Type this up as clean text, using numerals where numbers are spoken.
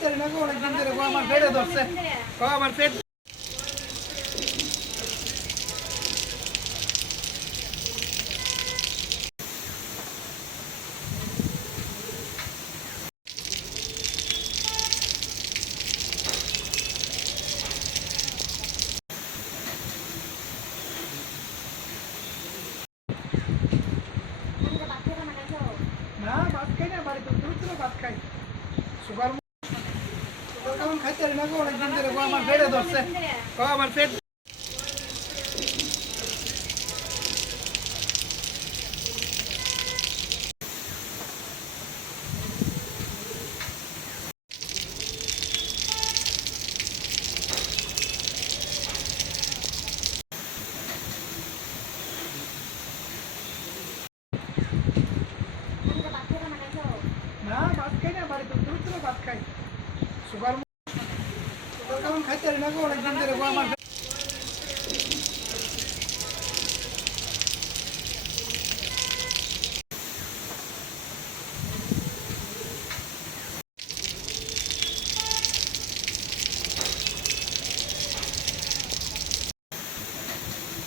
খাইতে না গো অনেকদিন ধরে গো আমার পেটে ধরছে গো আমার পেট না ভাত খাই না বাড়িতে দ্রুত ভাত খাই সুগার কেমন খাইতে না গো অনেকদিন ধরে গো আমার পেটে ধরছে গো আমার পেট না ভাত খাই না বাড়িতে দ্রুত ভাত খাই সুগার